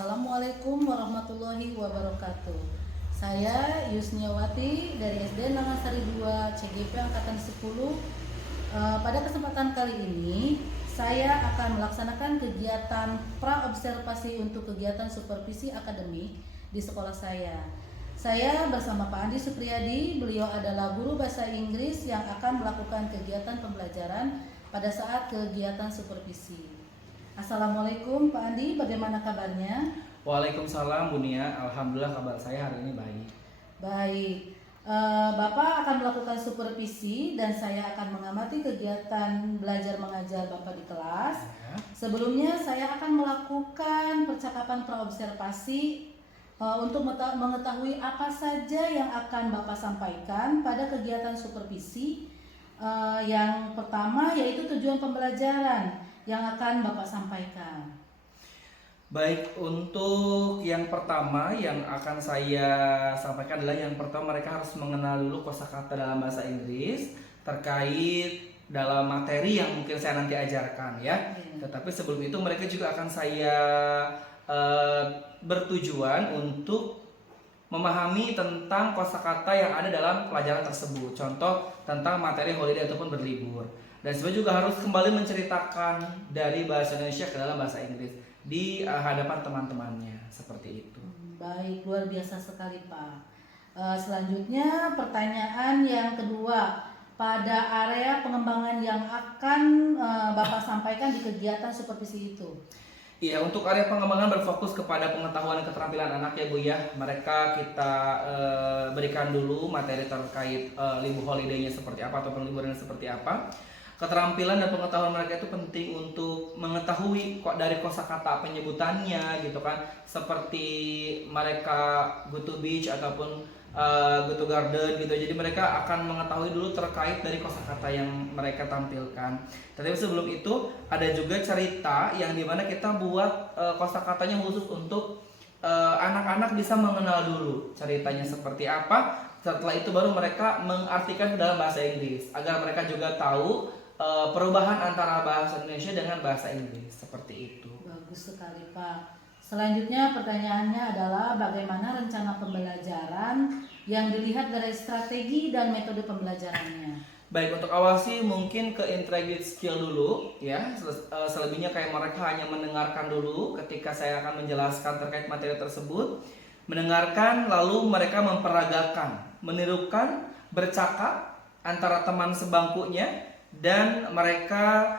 Assalamualaikum warahmatullahi wabarakatuh. Saya Yusniawati dari SD Nangasari 2 CGP Angkatan 10. Pada kesempatan kali ini saya akan melaksanakan kegiatan pra-observasi untuk kegiatan supervisi akademik di sekolah saya. Saya bersama Pak Andi Supriyadi, beliau adalah guru bahasa Inggris yang akan melakukan kegiatan pembelajaran pada saat kegiatan supervisi. Assalamualaikum Pak Andi, bagaimana kabarnya? Waalaikumsalam Bu Nia, alhamdulillah kabar saya hari ini baik. Baik, Bapak akan melakukan supervisi dan saya akan mengamati kegiatan belajar mengajar Bapak di kelas. Sebelumnya saya akan melakukan percakapan praobservasi untuk mengetahui apa saja yang akan Bapak sampaikan pada kegiatan supervisi. Yang pertama yaitu tujuan pembelajaran yang akan Bapak sampaikan. Baik, untuk yang pertama yang akan saya sampaikan adalah yang pertama mereka harus mengenal dulu kosakata dalam bahasa Inggris terkait dalam materi yang mungkin saya nanti ajarkan ya. Tetapi sebelum itu mereka juga akan saya bertujuan untuk memahami tentang kosakata yang ada dalam pelajaran tersebut. Contoh tentang materi holiday ataupun berlibur. Dan sebenarnya juga harus kembali menceritakan dari bahasa Indonesia ke dalam bahasa Inggris di hadapan teman-temannya, seperti itu. Baik, luar biasa sekali Pak. Selanjutnya pertanyaan yang kedua, pada area pengembangan yang akan Bapak sampaikan di kegiatan supervisi itu. Iya, untuk area pengembangan berfokus kepada pengetahuan dan keterampilan anak ya Bu ya. Mereka kita berikan dulu materi terkait libur holiday-nya seperti apa ataupun liburannya seperti apa. Keterampilan dan pengetahuan mereka itu penting untuk mengetahui kok dari kosakata penyebutannya gitu kan, seperti mereka go to beach ataupun go to garden gitu. Jadi mereka akan mengetahui dulu terkait dari kosakata yang mereka tampilkan. Tapi sebelum itu ada juga cerita yang dimana kita buat kosakatanya khusus untuk anak-anak bisa mengenal dulu ceritanya seperti apa. Setelah itu baru mereka mengartikan dalam bahasa Inggris agar mereka juga tahu perubahan antara bahasa Indonesia dengan bahasa Inggris, seperti itu. Bagus sekali Pak. Selanjutnya pertanyaannya adalah bagaimana rencana pembelajaran yang dilihat dari strategi dan metode pembelajarannya. Baik, untuk awal sih mungkin ke integrated skill dulu ya. Selebihnya kayak mereka hanya mendengarkan dulu ketika saya akan menjelaskan terkait materi tersebut. Mendengarkan lalu mereka memperagakan, menirukan, bercakap antara teman sebangkunya dan mereka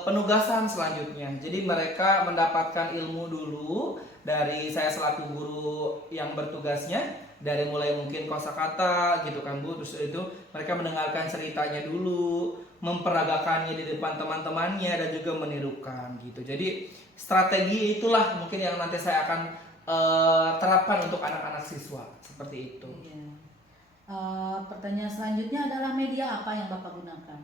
penugasan selanjutnya. Jadi mereka mendapatkan ilmu dulu dari saya selaku guru yang bertugasnya, dari mulai mungkin kosakata gitu kan Bu, terus itu mereka mendengarkan ceritanya dulu, memperagakannya di depan teman-temannya dan juga menirukan gitu. Jadi strategi itulah mungkin yang nanti saya akan terapkan untuk anak-anak siswa seperti itu. Iya. Pertanyaan selanjutnya adalah media apa yang Bapak gunakan?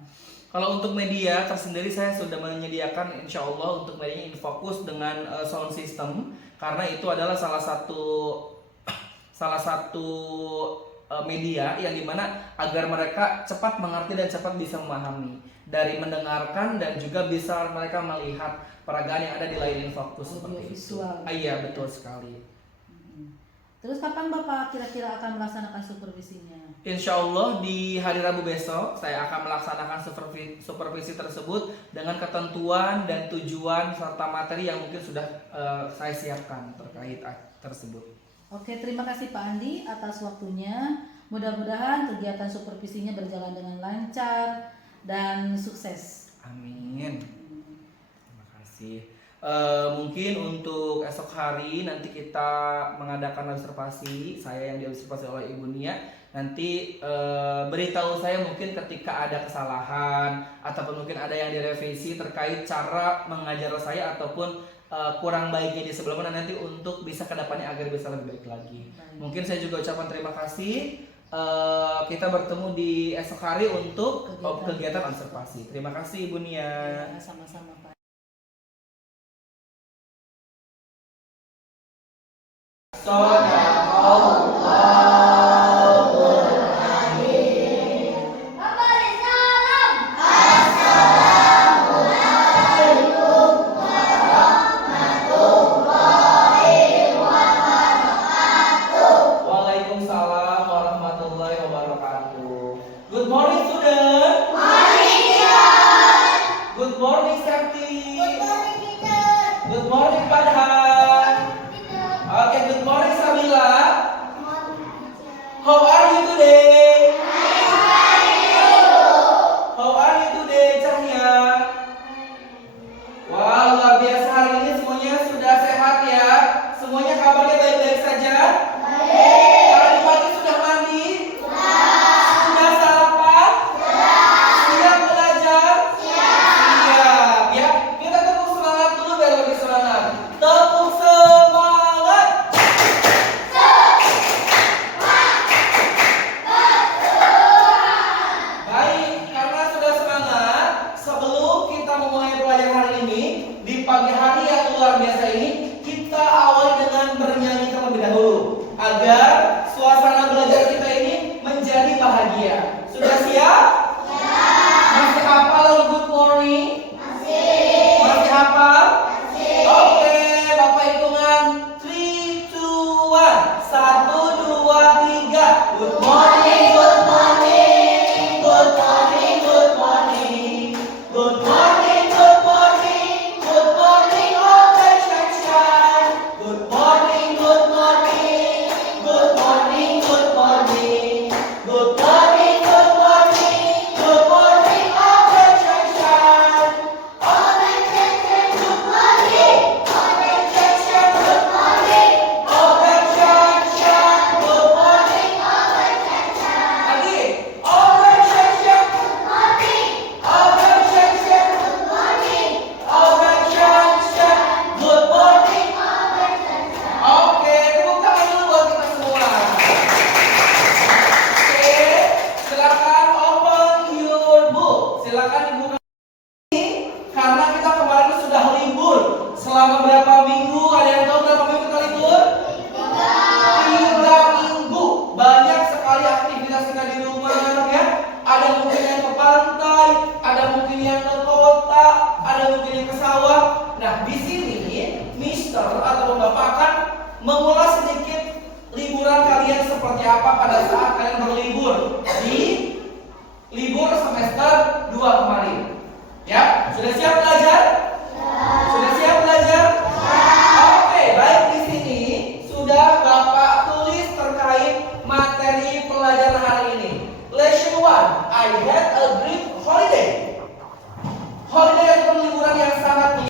Kalau untuk media tersendiri saya sudah menyediakan insya Allah untuk media Infocus dengan sound system, karena itu adalah salah satu media yang dimana agar mereka cepat mengerti dan cepat bisa memahami dari mendengarkan dan juga bisa mereka melihat peragaan yang ada di layar Infocus seperti itu. Iya betul sekali. Terus kapan Bapak kira-kira akan melaksanakan supervisinya? Insya Allah di hari Rabu besok saya akan melaksanakan supervisi tersebut dengan ketentuan dan tujuan serta materi yang mungkin sudah saya siapkan terkait tersebut. Oke, terima kasih Pak Andi atas waktunya. Mudah-mudahan kegiatan supervisinya berjalan dengan lancar dan sukses. Amin. Terima kasih. Mungkin untuk esok hari nanti kita mengadakan observasi, saya yang diobservasi oleh Ibu Nia. Nanti beritahu saya mungkin ketika ada kesalahan ataupun mungkin ada yang direvisi terkait cara mengajar saya ataupun kurang baiknya di sebelah mana, nanti untuk bisa kedepannya agar bisa lebih baik lagi. Mungkin saya juga ucapkan terima kasih. Kita bertemu di esok hari untuk kegiatan observasi. Terima kasih Ibu Nia. Ya, sama-sama Pak. Assalamualaikum warahmatullahi Semuanya kabarnya baik-baik saja? Baik. Tadi pagi sudah mandi? Sudah sarapan? Siap belajar? Siap. Ya, kita tepuk semangat dulu biar lebih semangat. Tepuk semangat. Baik, karena sudah semangat, sebelum kita memulai pelajaran hari ini, di pagi hari yang luar biasa ini, kita awali dengan bernyanyi terlebih dahulu agar suasana belajar kita ini menjadi bahagia. Sudah siap? Masih hafal lagu Good Morning? Masih hafal? Oke, Bapak hitungan 3, 2, 1. 1, 2, 3. Good morning, good morning. Good morning, good morning. Good morning, good morning. Good morning, all the sunshine. Good morning, good morning. Good morning, good morning. Good morning, good morning. Good morning, all the sunshine. All the sunshine, good morning. All the sunshine, good morning. All the sunshine, good morning. Lagi. All the sunshine, good morning. All the sunshine, good morning. All the sunshine, good morning. Oke, tepuk tangan dulu buat kita semua. Oke, silakan open your book. Silakan dibuka ini karena kita kemarin sudah libur. Selama berapa minggu? Ada yang tahu berapa minggu kita libur? 3 minggu. Banyak sekali aktivitas kita di rumah ya. Ada mungkin yang ke pantai, ada mungkin yang ke kota, ada mungkin yang ke sawah. Nah, di sini Mister atau Bapak akan mengulas sedikit liburan kalian seperti apa pada saat kalian berlibur di libur semester 2 kemarin. Ya, sudah siap belajar? Sudah siap belajar? Oke, baik, di sini sudah Bapak tulis terkait materi pelajaran hari ini. Lesson 1, I had a great holiday. Holiday atau liburan yang sangat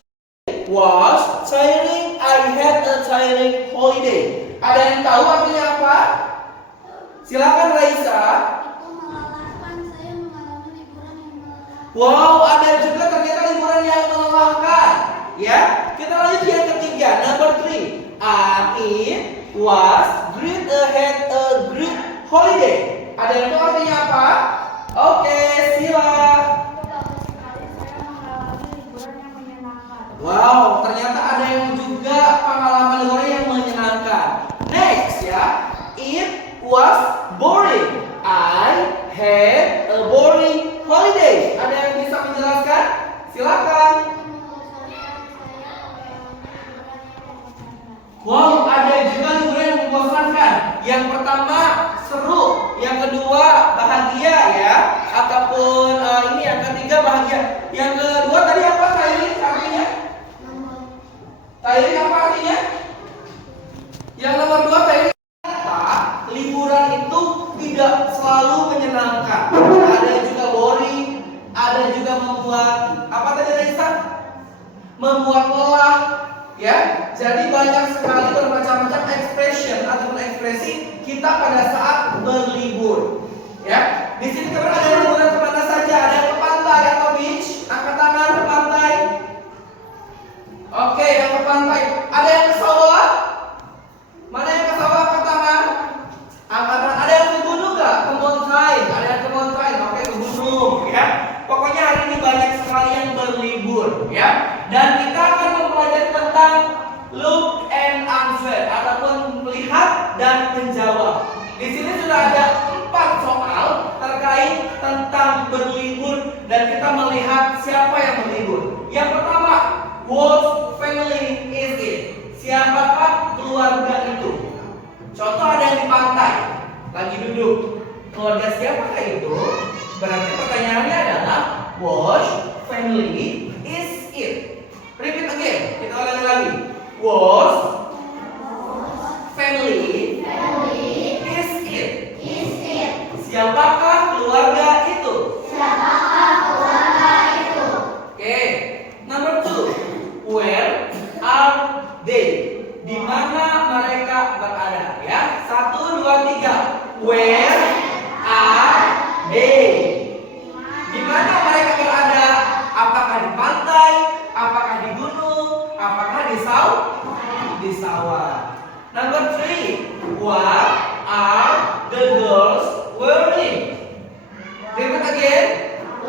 was tiring. I had a tiring holiday. Ada yang tahu artinya apa? Silakan Raisa. Itu melelahkan, saya mengalami liburan yang melelahkan. Wow, ada juga ternyata liburan yang melelahkan. Ya, kita lanjut yang ketiga, number 3. It was great, had a great holiday. Ada yang tahu artinya apa? Oke, sila. Itu bagus sekali, saya mengalami liburan yang menyenangkan. Wow, ternyata ada yang juga pengalaman liburan yang menyenangkan. Next ya, it was boring. I had a boring holiday. Ada yang bisa menjelaskan? Silakan. Menurut saya mengalami liburan yang membosankan. Wow, ada juga liburan yang membosankan. Yang pertama seru, yang kedua bahagia ya, ataupun ini yang ketiga bahagia. Yang kedua tadi apa Kailin artinya? Kailin apa artinya? Yang nomor 2 Kailin apa? Liburan itu tidak selalu menyenangkan. Ada juga boring, ada juga membuat apa tadi Raisa? Membuat lelah. Ya, jadi banyak sekali bermacam-macam expression ataupun ekspresi kita pada saat berlibur. Ya, di sini kita ada yang liburan kemana saja? Ada yang ke pantai atau beach? Angkat tangan ke pantai. Oke, yang ke pantai. Ada yang ke sawah? Mana yang ke sawah? Angkat tangan. Angkat tangan. Ada yang ke gunung nggak? Ke mountain. Ada yang ke mountain. Oke, ke gunung. Ya, pokoknya hari ini banyak sekali yang berlibur. Ya, dan kita akan mempelajari tentang look and answer ataupun melihat dan menjawab. Di sini sudah ada 4 soal terkait tentang berlibur dan kita melihat siapa yang berlibur. Yang pertama, what family is it? Siapakah keluarga itu? Contoh ada yang di pantai, lagi duduk. Keluarga siapakah itu? Berarti pertanyaannya adalah what family is it? Repeat again, kita ulangi lagi. Was family is it? Siapakah keluarga itu? Oke. Number 2, where are they? Di mana mereka berada? Ya, 1, 2, 3. Where are they? Di mana mereka berada? Apakah di pantai? Apakah di gunung? Apakah di sawah? Number 3. What are the girls wearing? Repeat again.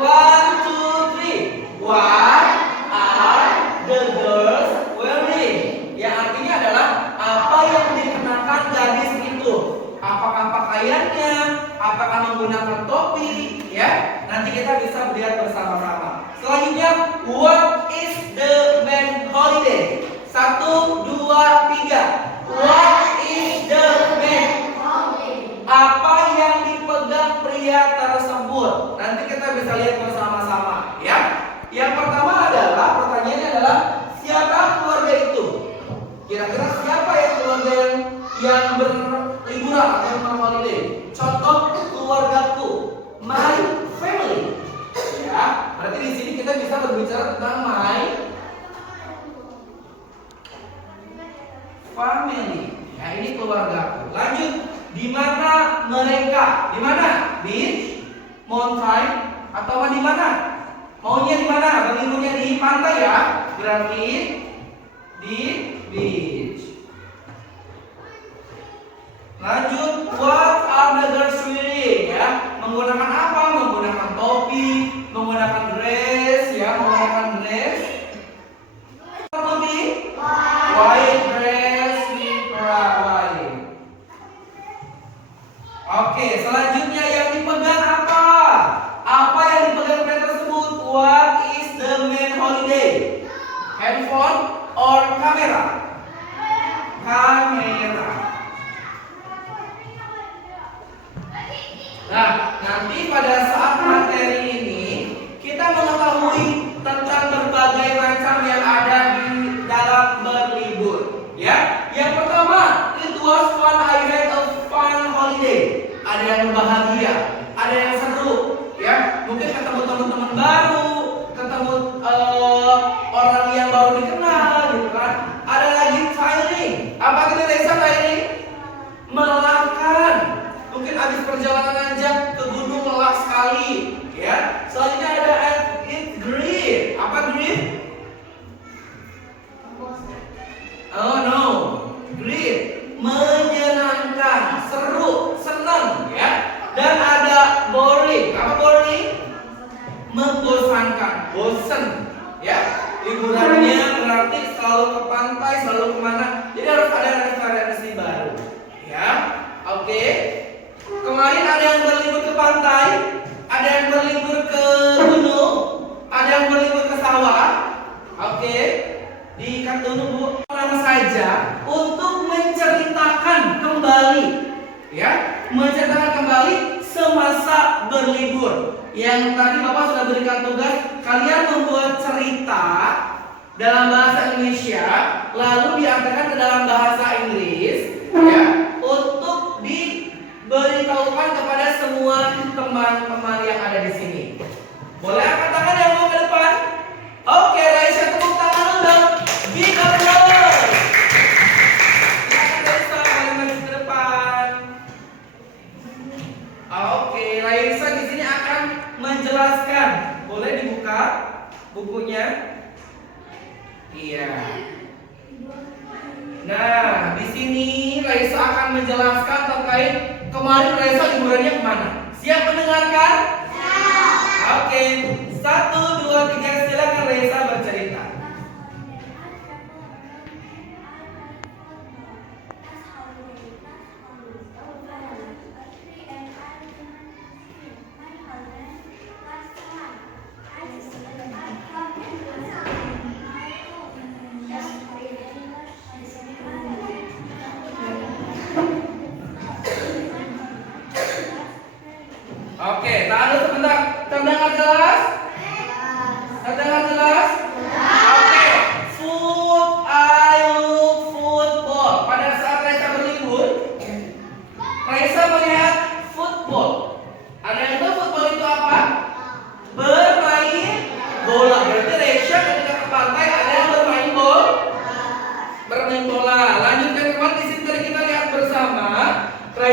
1, 2, 3. What are the girls wearing? Yang artinya adalah apa yang dikenakan gadis itu. Apakah pakaiannya? Apakah menggunakan topi? Ya, nanti kita bisa lihat bersama-sama. Selanjutnya, what is the main holiday? 1, 2, 3. What is the main holiday? Apa yang dipegang pria tersebut? Nanti kita bisa lihat bersama-sama, ya. Yang pertama adalah pertanyaannya adalah siapa keluarga itu? Kira-kira siapa ya keluarga yang berliburan atau berholiday? Contoh keluargaku, my family. Ya, berarti di sini kita bisa berbicara tentang my family. Ya, ini keluargaku. Lanjut, di mana mereka? Di mana? Beach, mountain, atau di mana? Maunya di mana? Berliburnya di pantai ya. Berarti di beach. Lanjut, what are the girls wearing? Ya, menggunakan apa? Menggunakan topi, menggunakan dress, ya, menggunakan dress. Topi, white dress with white. Oke, selanjutnya yang dipegang apa? Apa yang dipegang pria tersebut? What is the main holiday? Handphone or kamera? Kamera. Nah, nanti pada saat materi ini kita mengetahui tentang berbagai macam yang ada di dalam berlibur. Ya, yang pertama, it was fun. I had a fun holiday. Ada yang berbahagia, ada yang seru. Ya, mungkin ketemu teman-teman baru, ketemu orang yang baru dikenal, gitu kan. Ada lagi tiring. Apa itu Reza tiring? Melelahkan. Mungkin habis perjalanan aja ke gunung lelah sekali, ya. Selanjutnya ada it grief. Apa grief? Oh no, grief menyenangkan, seru, senang, ya. Dan ada boring. Apa boring? Membosankan, bosen, ya. Liburannya berarti selalu ke pantai, selalu kemana? Jadi harus ada referensi baru, ya. Oke. Kemarin ada yang berlibur ke pantai, ada yang berlibur ke gunung, ada yang berlibur ke sawah. Oke, diikat dulu Bu. Orang saja untuk menceritakan kembali, ya, menceritakan kembali semasa berlibur. Yang tadi Bapak sudah berikan tugas, kalian membuat cerita dalam bahasa Indonesia, lalu diartikan ke dalam bahasa Inggris, ya, untuk diberitahukan kepada semua teman-teman yang ada di sini. Boleh angkat tangan yang mau ke depan? Oke, Raisa, tepuk tangan dulu. Big applause. Silakan Raisa, kalian maju ke depan. Oke, Raisa di sini akan menjelaskan. Boleh dibuka bukunya? Iya. Nah, di sini Raisa akan menjelaskan terkait kemarin Raisa liburannya kemana. Siap mendengarkan? Siap. Oke, 1, 2, 3, silakan Raisa bercerita. Oke, tahan dulu sebentar. Terdengar jelas? Terdengar jelas?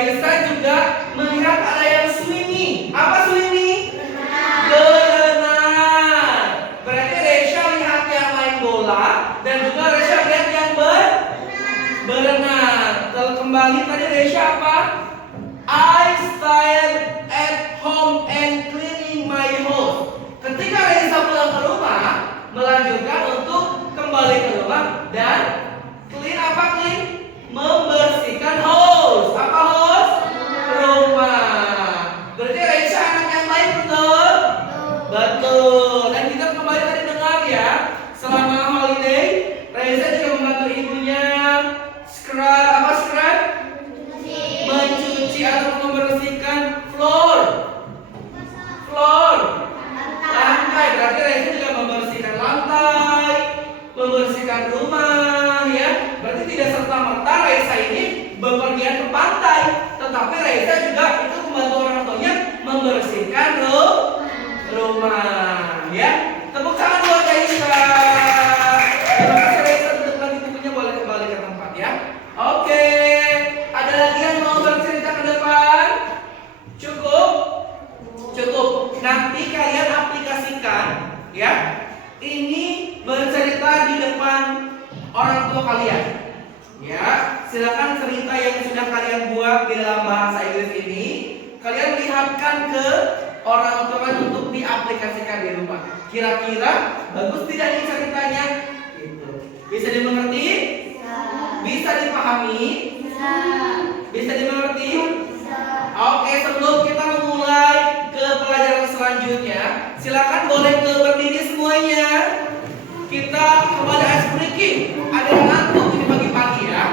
Raisa juga melihat ada yang swimming. Apa swimming? Berenang. Berarti Raisa lihat yang main bola dan juga Raisa lihat yang berenang. Kembali tadi Raisa apa? I stayed at home and cleaning my house. Ketika Raisa pulang ke rumah, melanjutkan untuk kembali ke rumah dan clean apa clean? Membersihkan house. Apa house? Rumah. Berarti Raisa anak yang baik, betul? Betul. Dan kita kembali tadi dengar ya, selama holiday Raisa juga membantu ibunya scrub mencuci atau membersihkan floor lantai. Berarti Raisa juga membersihkan lantai, membersihkan rumah ya. Berarti tidak serta-merta Raisa ini bepergian ke pantai, tetapi Raisa juga itu membantu orang tuanya membersihkan rumah ya. Tepuk tangan buat Raisa. Terima kasih Raisa, tutup lagi bukunya, boleh kembali ke tempat ya. Oke, ada lagi yang mau bercerita ke depan? Cukup? Cukup. Nanti kalian aplikasikan ya. Ini bercerita di depan orang tua kalian. Ya, silakan cerita yang sudah kalian buat di dalam bahasa Inggris ini kalian lihatkan ke orang tua kalian untuk diaplikasikan di rumah. Kira-kira bagus tidak nih ceritanya? Gitu. Bisa dimengerti? Bisa dipahami? Bisa dimengerti? Oke, sebelum kita memulai ke pelajaran selanjutnya, silakan boleh berdiri semuanya. Kita kepada ice breaking. Ada yang ngantuk ini pagi-pagi ya.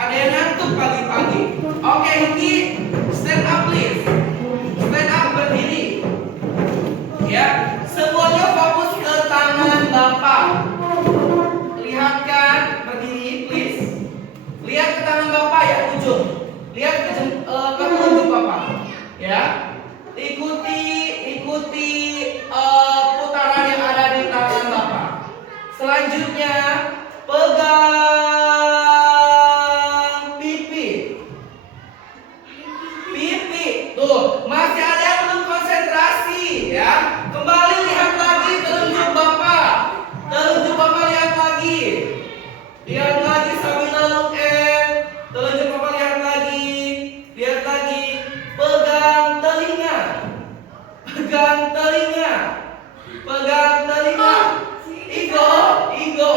Ada yang ngantuk pagi-pagi. Oke, Yuki, stand up please. Stand up, berdiri. Ya, semuanya fokus ke tangan Bapak. Lihatkan, berdiri please. Lihat ke tangan Bapak ya, ujung. Lihat ke ujung Bapak. Ya. Ikuti putaran yang ada di tangan Bapak. Selanjutnya, pegang pipi. Tuh, masih ada yang belum konsentrasi ya. Kembali lihat lagi telunjuk Bapak. Telunjuk Bapak lihat lagi. Lihat lagi sambil look at. Telunjuk Bapak lihat lagi. Lihat lagi. Pegang telinga. Pegang telinga. Pegang telinga. Igo.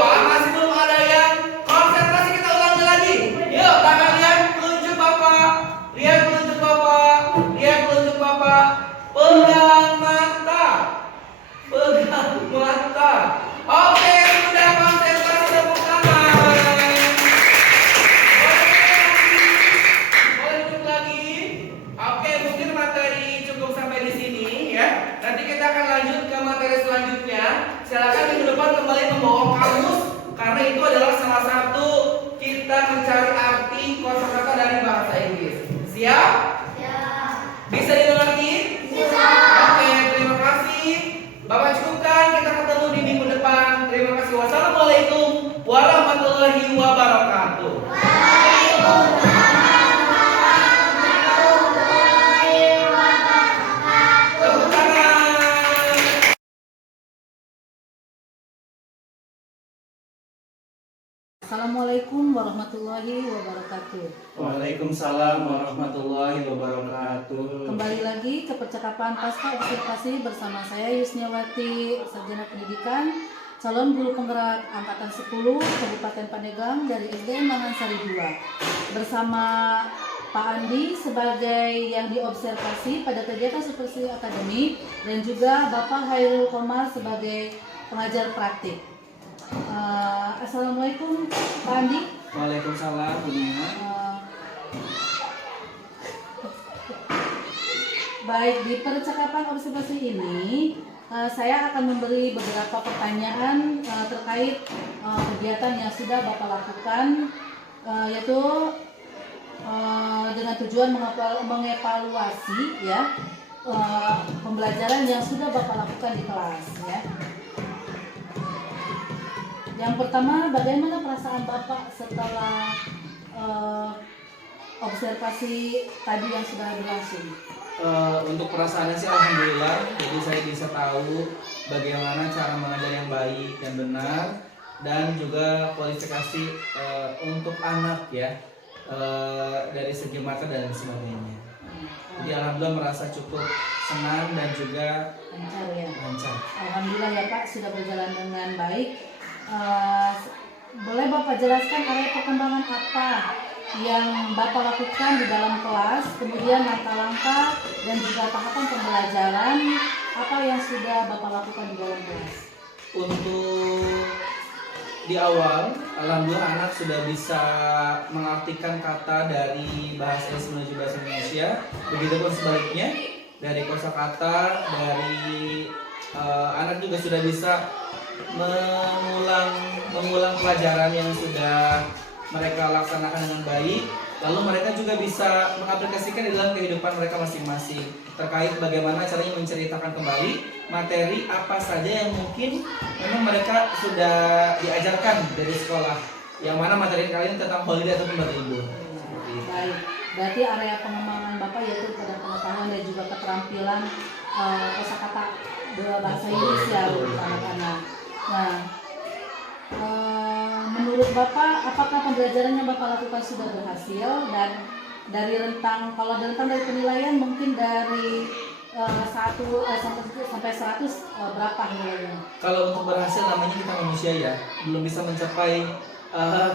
Masih belum ada yang konsentrasi, kita ulangi lagi. Yuk, tangan lihat telunjuk Bapak. Lihat telunjuk Bapak. Lihat telunjuk Bapak. Pegang mata. Pegang mata. Oke, sudah konsentrasi, tepuk tangan. Boleh duduk lagi. Oke, mungkin materi cukup sampai di sini ya. Nanti kita akan lanjut ke materi selanjutnya. Silakan minggu depan kembali membawa kamus, karena itu adalah salah satu kita mencari arti kosakata dari bahasa Inggris. Siap? Siap. Bisa dimengerti? Bisa. Oke, terima kasih. Bapak cukupkan, kita ketemu di minggu depan. Terima kasih. Wassalamualaikum warahmatullahi wabarakatuh. Tepuk tangan. Assalamualaikum warahmatullahi wabarakatuh. Waalaikumsalam warahmatullahi wabarakatuh. Kembali lagi ke percakapan pasca observasi bersama saya Yusniawati, Sarjana Pendidikan, calon guru penggerak angkatan 10 Kabupaten Pandeglang dari SDN Mangansari 2. Bersama Pak Andi sebagai yang diobservasi pada kegiatan supervisi akademik dan juga Bapak Hairul Komar sebagai pengajar praktik. Assalamualaikum Pak Andi. Waalaikumsalam Bu Nia. Baik, di percakapan observasi ini saya akan memberi beberapa pertanyaan terkait kegiatan yang sudah Bapak lakukan, yaitu dengan tujuan mengevaluasi ya pembelajaran yang sudah Bapak lakukan di kelas ya. Yang pertama, bagaimana perasaan Bapak setelah observasi tadi yang sudah berlangsung? Untuk perasaannya sih alhamdulillah, jadi saya bisa tahu bagaimana cara mengajar yang baik dan benar, dan juga kualifikasi untuk anak ya, dari segi materi dan sebagainya. Jadi alhamdulillah merasa cukup senang dan juga Lancar ya. lancar. Alhamdulillah ya Pak, sudah berjalan dengan baik. Boleh Bapak jelaskan area perkembangan apa yang Bapak lakukan di dalam kelas, kemudian langkah-langkah dan juga tahapan pembelajaran apa yang sudah Bapak lakukan di dalam kelas? Untuk di awal, alhamdulillah anak sudah bisa mengartikan kata dari bahasa Inggris menuju bahasa Indonesia. Begitupun sebaliknya, dari kosakata, dari anak juga sudah bisa mengulang pelajaran yang sudah mereka laksanakan dengan baik. Lalu mereka juga bisa mengaplikasikan di dalam kehidupan mereka masing-masing terkait bagaimana caranya menceritakan kembali materi apa saja yang mungkin memang mereka sudah diajarkan dari sekolah, yang mana materi kalian tentang holiday ataupun berlibur. Baik, berarti area pengembangan Bapak yaitu pada pengetahuan dan juga keterampilan kosakata bahasa Inggris ya untuk anak-anak. Nah, menurut Bapak, apakah pembelajarannya Bapak lakukan sudah berhasil, dan dari rentang, kalau dari penilaian mungkin dari 1 sampai 100 berapa nilainya? Kalau untuk berhasil, namanya kita manusia ya, belum bisa mencapai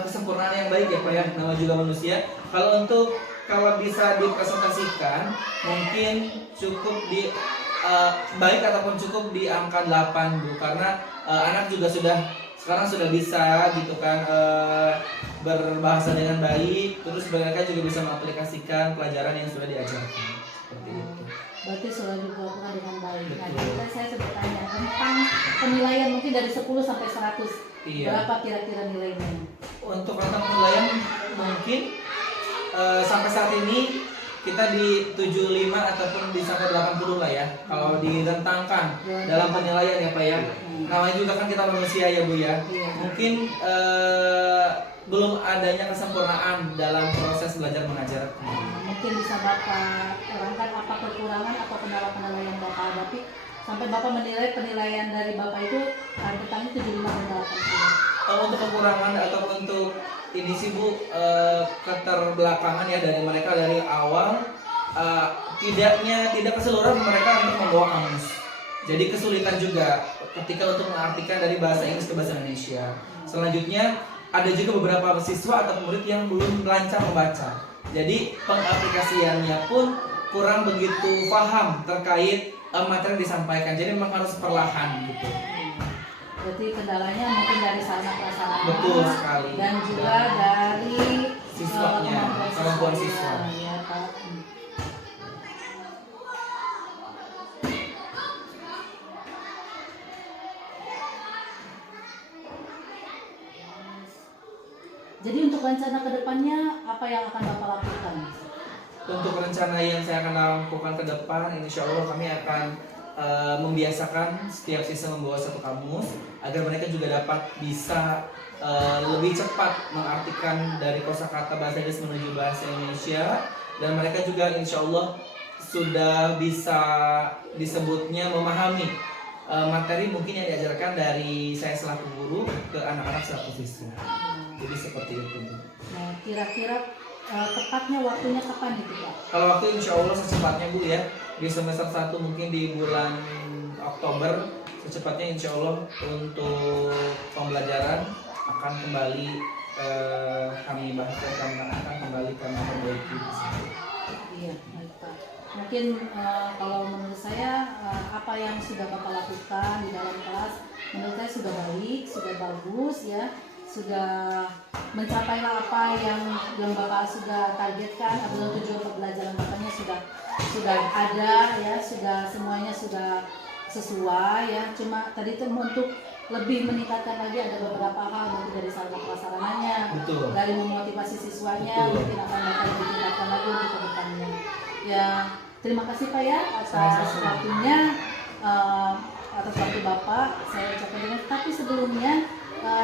kesempurnaan yang baik ya Pak ya, nama juga manusia. Kalau bisa dipresentasikan, mungkin cukup di baik ataupun cukup di angka 8 Bu, karena anak juga sekarang sudah bisa gitu kan berbahasa dengan baik, terus mereka juga bisa mengaplikasikan pelajaran yang sudah diajarkan seperti itu. Berarti sudah dilakukan dengan baik. Nah, Betul. kita saya bertanya tentang penilaian mungkin dari 10 sampai 100. Iya. Berapa kira-kira nilainya? Untuk rentang penilaian mungkin sampai saat ini kita di 75 ataupun di sampai 80 lah ya. Kalau direntangkan dalam penilaian ya Pak ya. Namanya juga kan kita manusia ya Bu ya. Iya. Mungkin belum adanya kesempurnaan dalam proses belajar mengajar. Mungkin bisa Bapak terangkan apa kekurangan atau kendala-kendala yang Bapak hadapi sampai Bapak menilai penilaian dari Bapak itu rentangnya 75 dan 80. Untuk kekurangan atau untuk ini sih Bu, keterbelakangan ya dari mereka dari awal, tidak keseluruhan mereka untuk membawa kamus. Jadi kesulitan juga ketika untuk mengartikan dari bahasa Inggris ke bahasa Indonesia. Selanjutnya ada juga beberapa siswa atau murid yang belum lancar membaca. Jadi pengaplikasiannya pun kurang begitu paham terkait materi yang disampaikan. Jadi memang harus perlahan gitu. Berarti kendalanya mungkin dari sarana prasarana. Betul sekali. Dan juga dari Siswanya, kemampuan siswa. Ya, Pak. Jadi untuk rencana kedepannya apa yang akan Bapak lakukan? Untuk rencana yang saya akan lakukan ke depan, insya Allah kami akan membiasakan setiap siswa membawa satu kamus agar mereka juga dapat bisa lebih cepat mengartikan dari kosakata bahasa Inggris menuju bahasa Indonesia, dan mereka juga insya Allah sudah bisa disebutnya memahami materi mungkin yang diajarkan dari saya selaku guru ke anak-anak selaku siswa. Jadi seperti itu. Nah, kira-kira tepatnya waktunya kapan itu Pak? Kalau waktu insya Allah secepatnya Bu ya, di semester 1 mungkin di bulan Oktober, secepatnya insya Allah untuk pembelajaran akan kembali kami bahas dan kami akan kembali kami perbaiki. Iya, baik Pak. Mungkin kalau menurut saya apa yang sudah Bapak lakukan di dalam kelas menurut saya sudah baik, sudah bagus ya, sudah mencapai apa yang Bapak sudah targetkan, adalah tujuan pembelajaran Bapaknya sudah ada ya, sudah semuanya sudah sesuai ya. Cuma tadi itu untuk lebih meningkatkan lagi ada beberapa hal mungkin dari sarana prasarananya, Betul. dari memotivasi siswanya. Betul. Mungkin akan Bapak lebih tingkatkan lagi untuk kedepannya. Ya, terima kasih Pak ya atas waktunya, atas waktu Bapak. Saya ucapkan terima kasih. Tapi sebelumnya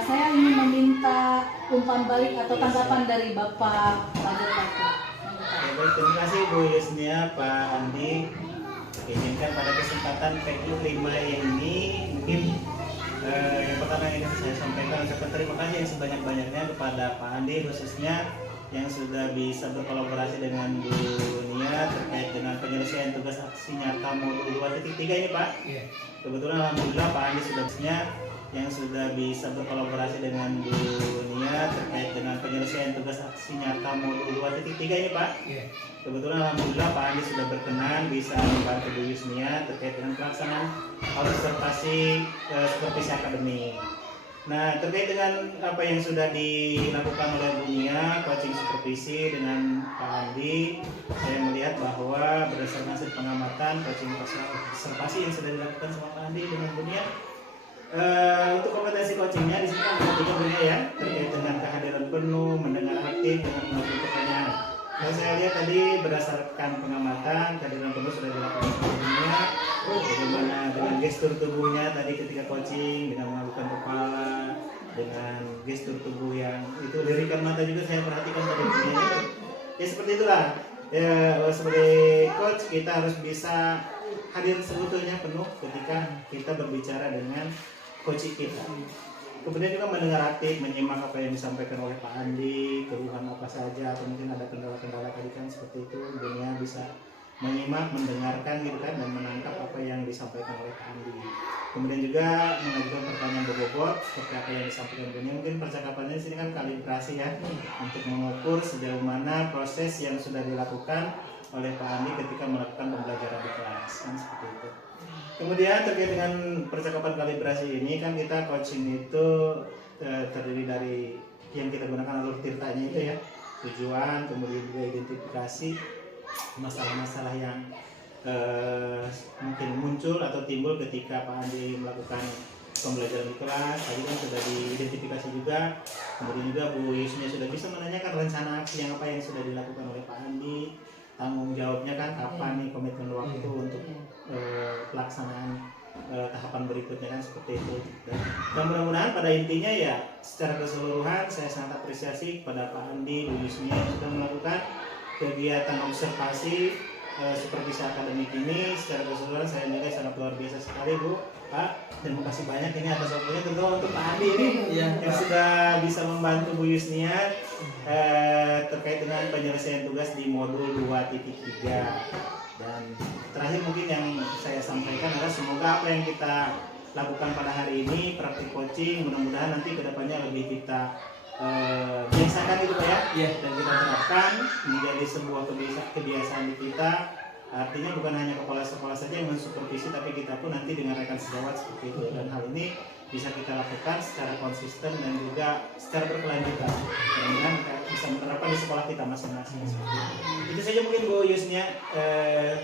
saya ingin meminta umpan balik atau tanggapan dari Bapak Raja Bapak. kita. Ya, baik, terima kasih Bu Yusnia, Pak Andi. Izinkan pada kesempatan PU 5 ini mungkin yang pertama yang ingin saya sampaikan ucapan terima kasih yang sebanyak-banyaknya kepada Pak Andi khususnya yang sudah bisa berkolaborasi dengan Bu Nia terkait dengan penyelesaian tugas aksi nyata modul 2.3 ini Pak. Iya. Kebetulan alhamdulillah Pak Andi yang sudah bisa berkolaborasi dengan Bu Nia terkait dengan penyelesaian tugas aksi nyata modul 2.3 ini Pak. Iya. Kebetulan alhamdulillah Pak Andi sudah berkenan bisa membantu Bu Yusnia terkait dengan pelaksanaan observasi supervisi akademik. Nah, terkait dengan apa yang sudah dilakukan oleh Bu Nia, coaching supervisi dengan Pak Andi, saya melihat bahwa berdasarkan hasil pengamatan coaching observasi yang sudah dilakukan sama Pak Andi dengan Bu Nia, untuk kompetensi coachingnya di sini ada tiga Bu Nia ya, terkait dengan kehadiran penuh, mendengar aktif, dengan menjawab pertanyaan. Yang saya lihat tadi berdasarkan pengamatan kehadiran penuh sudah dilakukan oleh Bu Nia, bagaimana dengan gestur tubuhnya tadi ketika coaching dengan menganggukkan kepala, dengan gestur tubuh yang itu lirikan mata juga saya perhatikan pada Bu Nia. Ya seperti itulah. Ya, sebagai coach kita harus bisa hadir sebetulnya penuh ketika kita berbicara dengan coaching kita. Kemudian juga mendengar aktif, menyimak apa yang disampaikan oleh Pak Andi, keluhan apa saja atau mungkin ada kendala-kendala tadi kan seperti itu, dunia bisa menyimak, mendengarkan gitu kan dan menangkap apa yang disampaikan oleh Pak Andi. Kemudian juga mengajukan pertanyaan berbobot seperti apa yang disampaikan dunia. Mungkin percakapannya di sini kan kalibrasi ya untuk mengukur sejauh mana proses yang sudah dilakukan oleh Pak Andi ketika melakukan pembelajaran di kelas kan seperti itu. Kemudian terkait dengan percakapan kalibrasi ini kan kita coaching itu terdiri dari yang kita gunakan alur tirtanya itu ya, tujuan, kemudian juga identifikasi masalah-masalah yang mungkin muncul atau timbul ketika Pak Andi melakukan pembelajaran di kelas. Tadi kan sudah diidentifikasi juga, kemudian juga Bu Yusnia sudah bisa menanyakan rencana aksi yang apa yang sudah dilakukan oleh Pak Andi, tanggung jawabnya kan kapan nih komitmen waktu untuk pelaksanaan tahapan berikutnya kan seperti itu. Dan mudah-mudahan pada intinya ya secara keseluruhan saya sangat apresiasi kepada Pak Andi, Bu Yusnia yang sudah melakukan kegiatan observasi supervisi akademik ini secara keseluruhan. Saya nilai sangat luar biasa sekali Bu, Pak. Terima kasih banyak ini atas waktunya, terutama untuk Pak Andi ini yang sudah bisa membantu Bu Yusnia terkait dengan penyelesaian tugas di modul 2.3. Dan terakhir mungkin yang saya sampaikan adalah semoga apa yang kita lakukan pada hari ini praktik coaching mudah-mudahan nanti kedepannya lebih kita biasakan gitu Pak ya, dan kita terapkan menjadi sebuah kebiasaan di kita. Artinya bukan hanya kepala sekolah saja yang mensupervisi, tapi kita pun nanti dengan rekan sejawat seperti itu. Dan hal ini bisa kita lakukan secara konsisten dan juga secara berkelanjutan. Mudah-mudahan kita bisa menerapkan di sekolah kita masing-masing. Itu saja mungkin Bu Yusnia,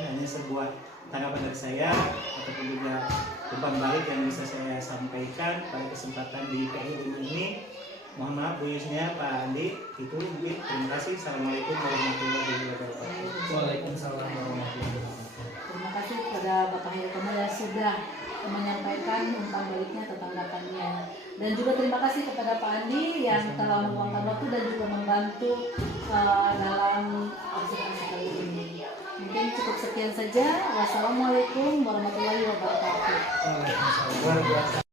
hanya sebuah tanggapan dari saya ataupun juga umpan balik yang bisa saya sampaikan pada kesempatan di PU ini. Mohon maaf Bu Yusnia, Pak Andi, itu mungkin. Terima kasih. Assalamualaikum warahmatullahi wabarakatuh. Waalaikumsalam warahmatullahi wabarakatuh. Terima kasih kepada Bapak Hayatama yang sudah menyampaikan umpan baliknya atau tanggapannya. Dan juga terima kasih kepada Pak Andi yang telah meluangkan waktu dan juga membantu dalam observasi kali ini. Mungkin cukup sekian saja. Wassalamualaikum warahmatullahi wabarakatuh. Waalaikumsalam. Luar biasa.